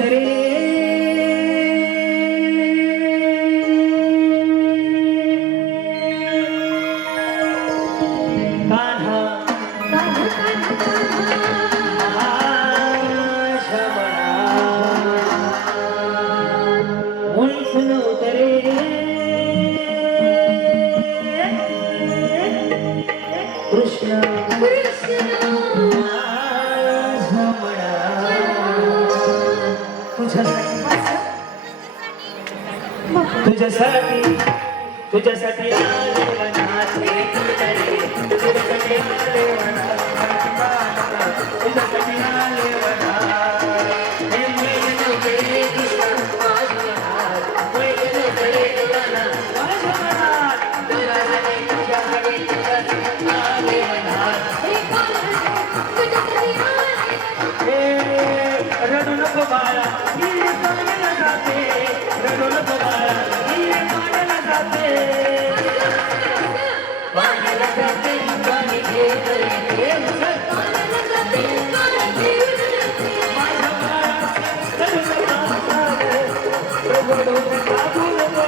कान्हा मुळीच नव्हतं कृष्ण तुझ्यासाठी तुझ्यासाठी आले वनाचे, तुझ्यासाठी आले वनाचे, तुझ्यासाठी आले वनाचे. हे मैल गेले कृष्ण माझ्या मनात, मैल गेले कृष्ण माझ्या मनात, तुझ्यासाठी आले वनात. रडू नको बाळा, मी पाण्याला जाते, रडू नको बाळा, मी पाण्याला जाते, पाण्याला जाते, पाणी घेत येते, पाण्याला जाते, पाणी घेत येते. माझ्या बाळा रडू नको रडू नको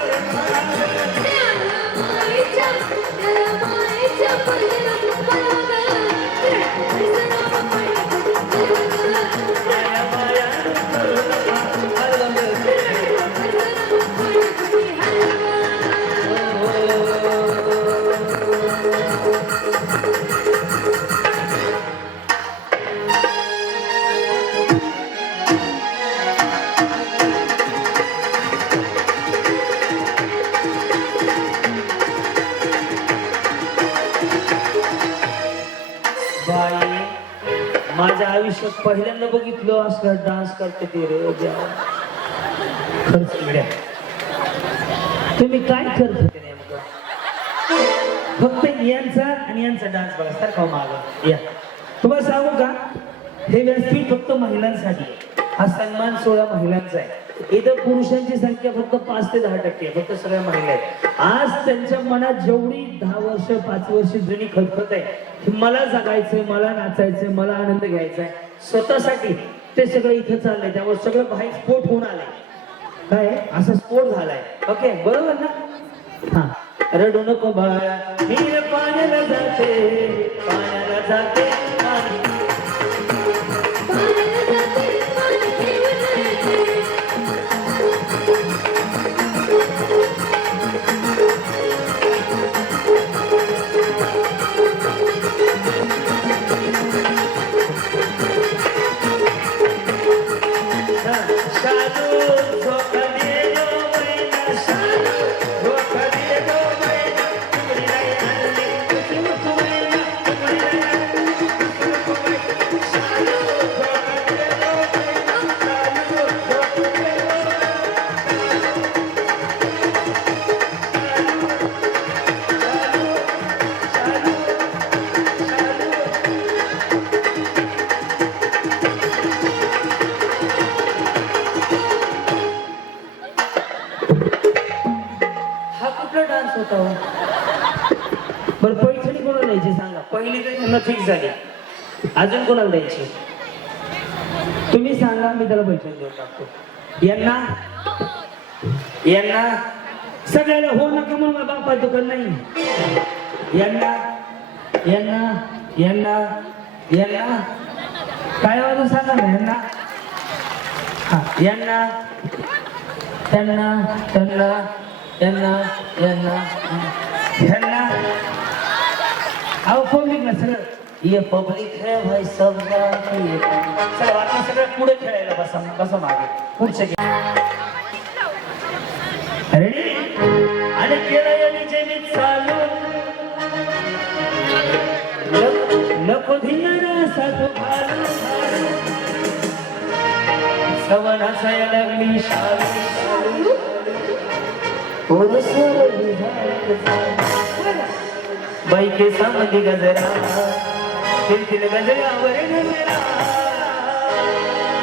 माझ्या आयुष्यात पहिल्यांदा बघितलं असं डान्स करते ते रे देवा. खरंच इड्या. तुम्ही काय करत होते नेमकं? फक्त यांचा आणि यांचा डान्स बघा सारखा माग या. तुम्हाला सांगू का, हे व्यासपीठ फक्त महिलांसाठी आहे. हा सन्मान सोहळा महिलांचा आहे. इथं पुरुषांची संख्या फक्त 5 ते 10% फक्त सगळ्या महिला आहेत. आज त्यांच्या मनात जेवढी 10 वर्ष 5 वर्ष जुनी खतखत आहे की मला जगायचंय, मला नाचायचंय, मला आनंद घ्यायचा आहे स्वतःसाठी, ते सगळं इथं चाललंय. त्यामुळे सगळं बाहेर स्फोट होऊन आलंय. काय असा स्फोट झालाय. ओके बरोबर ना? हा, रडू नको बाळा, मी पाण्याला जाते, पाण्याला जाते, बरं पैठणी कोणाला द्यायची सांगा. पहिली तर त्यांना फिक्स झाली, अजून कोणाला द्यायची तुम्ही सांगा, मी त्याला पैठणी देऊन टाकतो. यांना यांना सगळ्याला हो नका म्हणून बापा दुकान नाही. यांना यांना यांना यांना काय वाजून सांगा ना. यांना हा, यांना त्यांना त्यांना यांना यांना यांना. आओ पब्लिक ना सगळं, ये पब्लिक है भाई सब सर्वांना सगळं पुढे खेळायला बसा बसा मागे पुढचे रेडी. आणि केलं जमीन चालू नको धिंगाणा साधू घालू सवनाचा लागली शालू बाई केसामध्ये गजरा फिरतील गजरावर नजरा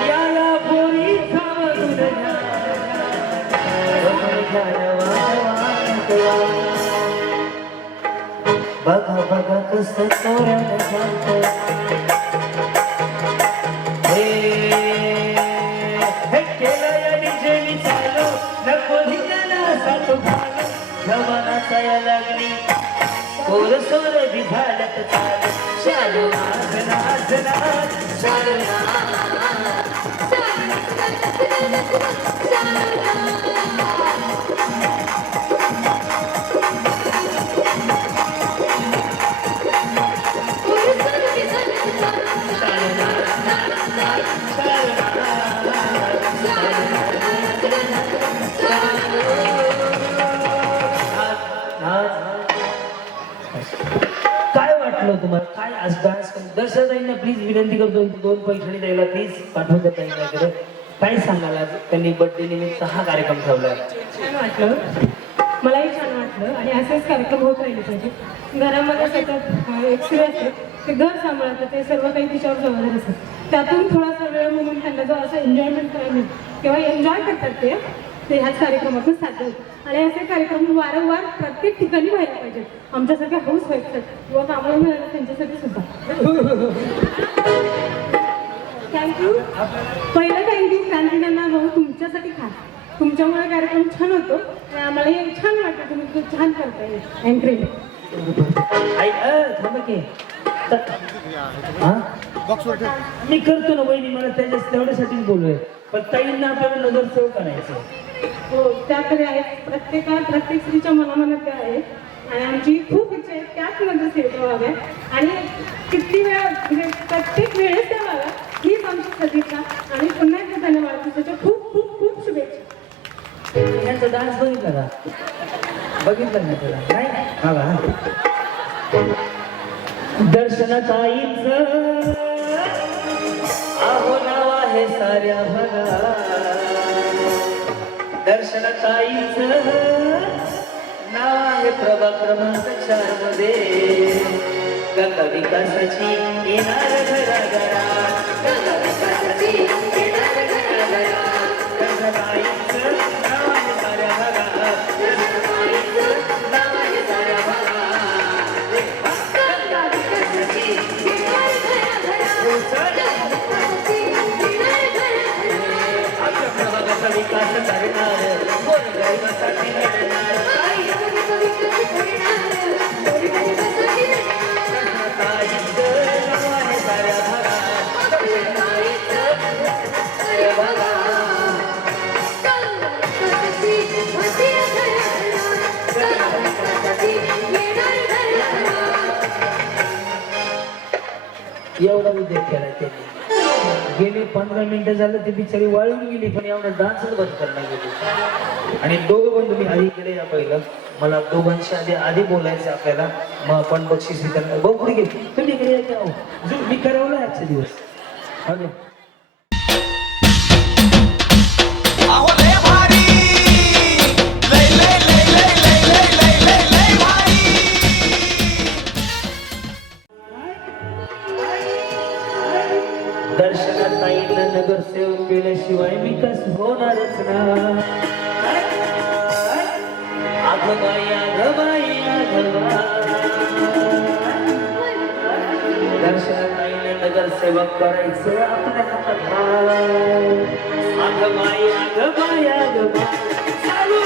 याला पोरी सावरून बघा बघा कसं तोरण केलं या डीजे मी चालो नको धिंगाणा सातो घालो जवानाचा या लागली पोर सोर बिघाडत चालू नाच नाच नाच चालू काय वाटलं तुम्हाला काय आज डान्स दर्शकांना प्लीज विनंती करतो 2 पैठणी द्यायला प्लीज पाठवून देता येईल काय सांगाल आज त्यांनी बर्थडे निमित्त हा कार्यक्रम ठेवलाय छान वाटलं मलाही छान वाटलं आणि असेच कार्यक्रम होत राहिले पाहिजे घरामध्ये सतत एक स्त्री असते ते घर सांभाळतात ते सर्व काही तिच्यावर जबाबदार असतात त्यातून थोडासा वेळ म्हणून त्यांना जो असं एन्जॉयमेंट करायला किंवा एन्जॉय करतात ते ह्याच कार्यक्रमातून साध्य होतं आणि असे कार्यक्रम वारंवार प्रत्येक ठिकाणी व्हायला पाहिजे आमच्यासारख्या हाऊस व्हायचं किंवा कामाला मिळालं त्यांच्यासाठी सुद्धा थँक्यू पहिलं थँक्यू क्रांतीकांना भाऊ तुमच्यासाठी खास तुमच्यामुळे कार्यक्रम छान होतो आणि आम्हालाही छान वाटतं तुम्ही खूप छान करताय एंट्री आई थांब की मी करतो ना वहिनी मला तेवढ्यासाठीच बोलूय पण ताईंना आपल्याला नगरसेवक करायचं हो त्याकडे आहेत प्रत्येक स्त्रीच्या मनामनात त्या आहेत आणि आमची खूप इच्छा आहे त्याच नगरसेवक व्हाव्या आणि किती वेळा म्हणजे प्रत्येक वेळेस त्या व्हाव्या हीच आमची सदिच्छा आणि पुन्हा एकदा त्यांना वाढदिवसाच्या खूप खूप खूप शुभेच्छा यांचा डान्स बघितला का बघितलं ना तुला नाही हा बा दर्शनाताईच आहो नाव आहे साऱ्या भगा दर्शनाताईच नाव आहे प्रभाग क्रमांक 4 मध्ये गंगा विकासाची येणार घराघरा गंगा विकासाची येणार घराघरा दर्शनाताईच नाव आहे साऱ्या भगा दर्शनाताईच नाव आहे साऱ्या भगा गंगा विकासाची येणार घराघरा आपल्या प्रभागाचा विकास करणार गोरगरिबासाठी लढणार एवढा उद्योग केला त्यांनी गेली 15 मिनिटं झालं ती बिचारी वाळून गेली पण एवढा डान्सच बंद करणार गेली आणि दोघं बंधू मी आधी गेले या पहिलं मला दोघांशी आधी बोलायचं आपल्याला मग आपण बक्षीस वितरण बघ पुढे गेली तुम्ही इकडे यायचं मी करवलं आजचे दिवस अरे अहो लय भारी लय लय लय लय लय लय लय लय लय भारी दर्शनात नाही नगरसेवक केल्याशिवाय विकास होणारच ना आघबाई आघबाई आघबा दर्शनात नाही नगरसेवक करायचं आपल्या हातात आघबाई आघबाई आघबा चालू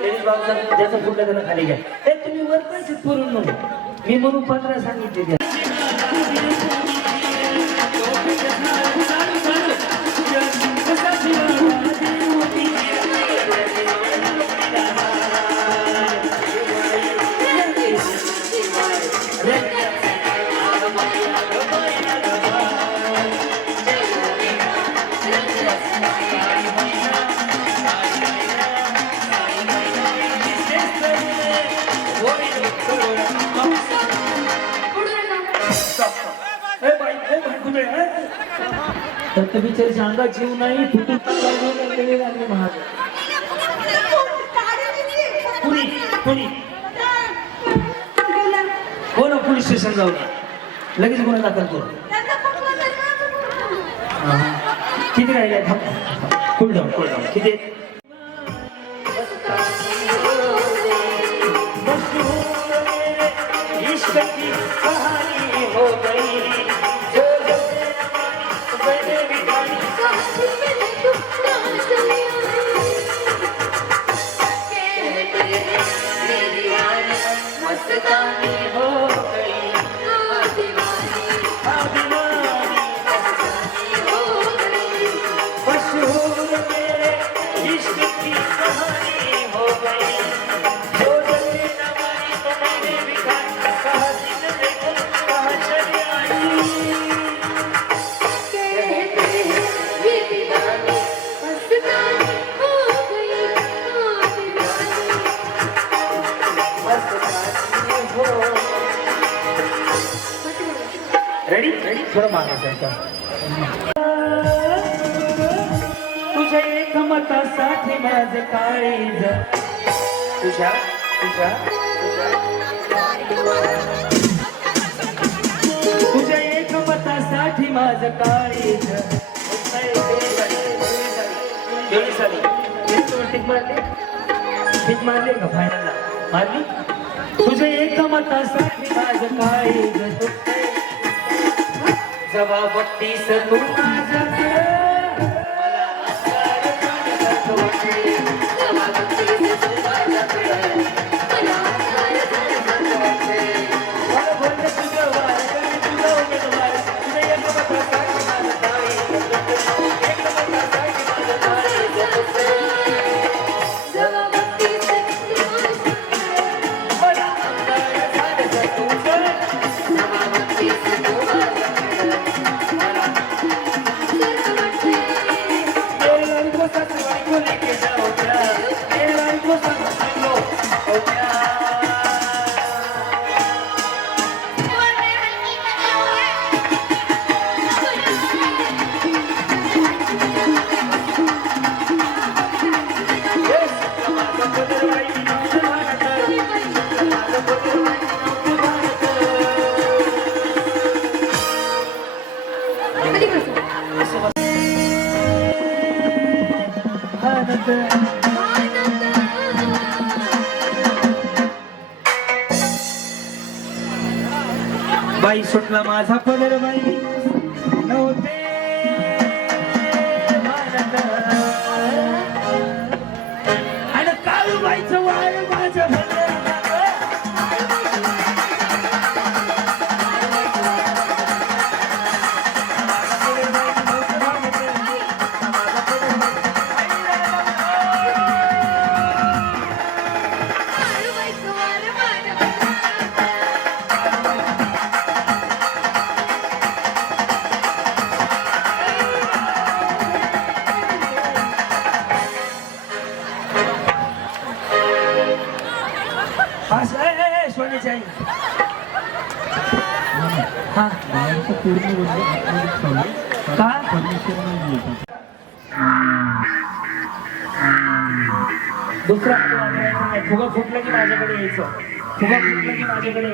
लेडीज बाउन्सर ज्याचं फुटलं त्याला खाली घ्या हे तुम्ही वर पैसे पुरून म्हणून मी म्हणून 15 सांगितले तर त्या बिचारीच्या अंगात जीव नाही फुटून लागले महाग कुणी कुणी हो ना पोलीस स्टेशन जाऊन या. लगेच गुन्हा दाखल करू किती राहिले कुल डाऊन किती आहेत? इश्क की कहानी हो गई जो मैंने बिताई मस्तानी हो गई मशहूर मेरे इश्क की कहानी हो गई जो जल्दी न मानी तो मैंने भी कहा दिन देखो कहाँ चली आई रेडी रेडी थोडं मागायचं तुझ्या एक मतासाठी माझं काळीज तुझ्या तुझ्या तुझ्या एक मतासाठी माझं काळीज टिक मारले का फायनलला मारली तुझ्या एक मतासाठी माझं काळीज जबाब बत्तीस तू माझ्याकडे बाई सुटला माझा पदर बाई नव्हते आणि काळूबाईचं वार माझं दुसरा फुगा फुटला की माझ्याकडे यायचं फुगा फुटला की माझ्याकडे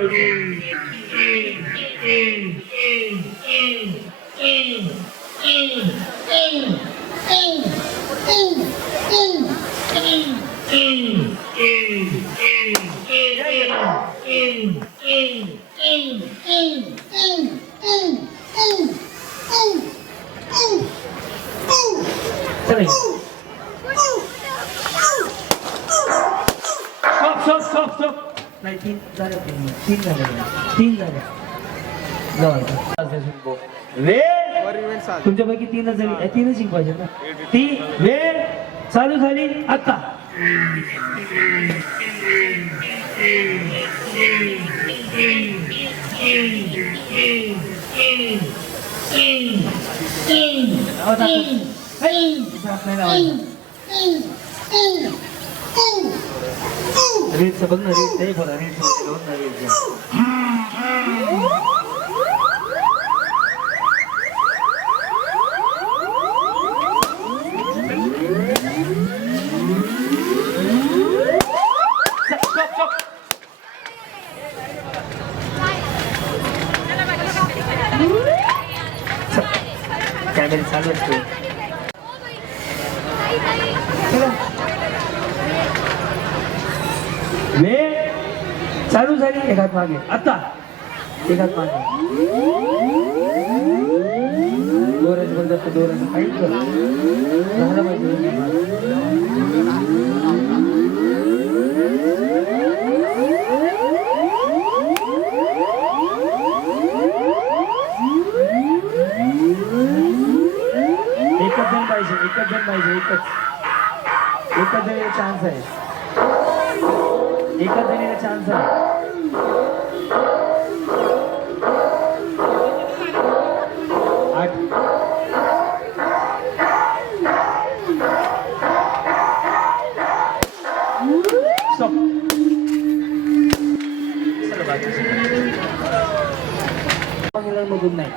नाही तीन झाले तुमच्यापैकी तीनच झाली तीनच शिकवायचे ना ती वेळ चालू झाली आता रील्स बघ ना रील्स ते बघा रील्स झाली एक हात मागे आता एक हात मागे दोराचं बंद दोराचं फाईट कर झालं पाहिजे एकच जण पाहिजे एकच जणीला चान्स आहे एकच जणीला चान्स आहे आठ स्टॉप मधून नाही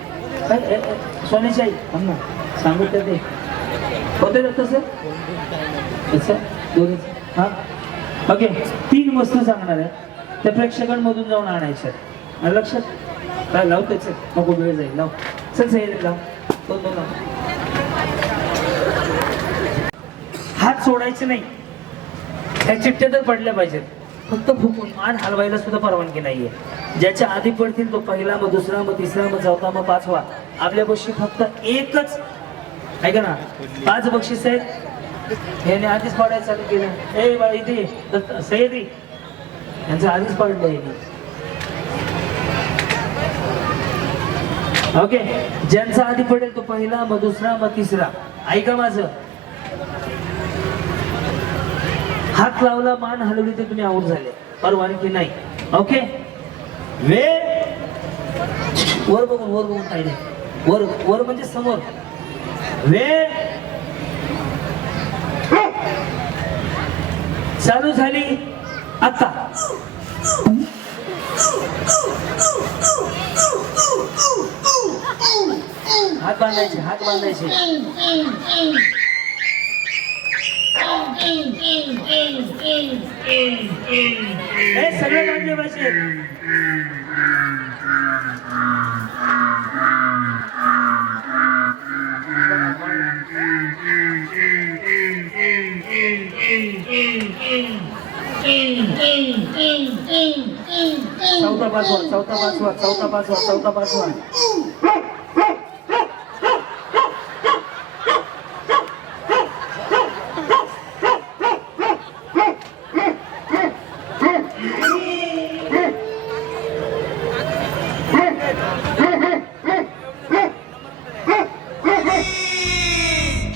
सोन्याची आई ना सांगू ते होते तसं तसं दोन्ही हा ओके 3 वस्तू सांगणार आहे त्या प्रेक्षकांमधून जाऊन आणायच्या आणि लक्षात काय लावतेच नको वेळ जाईल लाव चल सही लाव दोन लाव हात सोडायचे नाही त्या चिठ्ठ्या तर पडल्या पाहिजेत फक्त फुकून मान हलवायला सुद्धा परवानगी नाहीये ज्याच्या आधी पडतील तो पहिला मग दुसरा मग तिसरा मग चौथा मग पाचवा आपल्या बशी फक्त एकच ऐका ना 5 बक्षीस आहेत याने आधीच पाडायला चालू केलं ए बाई इथे सह्याद्री यांचं आधीच पाडलं आहे ओके ज्यांचा आधी पडेल तो पहिला मग दुसरा मग तिसरा ऐका माझं हात लावला मान हलवली तर तुम्ही आऊट झाले परवानगी नाही ओके वर बघून पाहिजे वर म्हणजे समोर चालू झाली आता हात बांधायचे सगळे बांधले पाहिजे चौथा पाचवा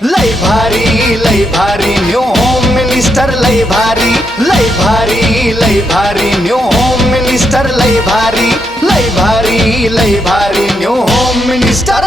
लय भारी न्यू होम मिनिस्टर लय भारी न्यू होम मिनिस्टर लय भारी न्यू होम मिनिस्टर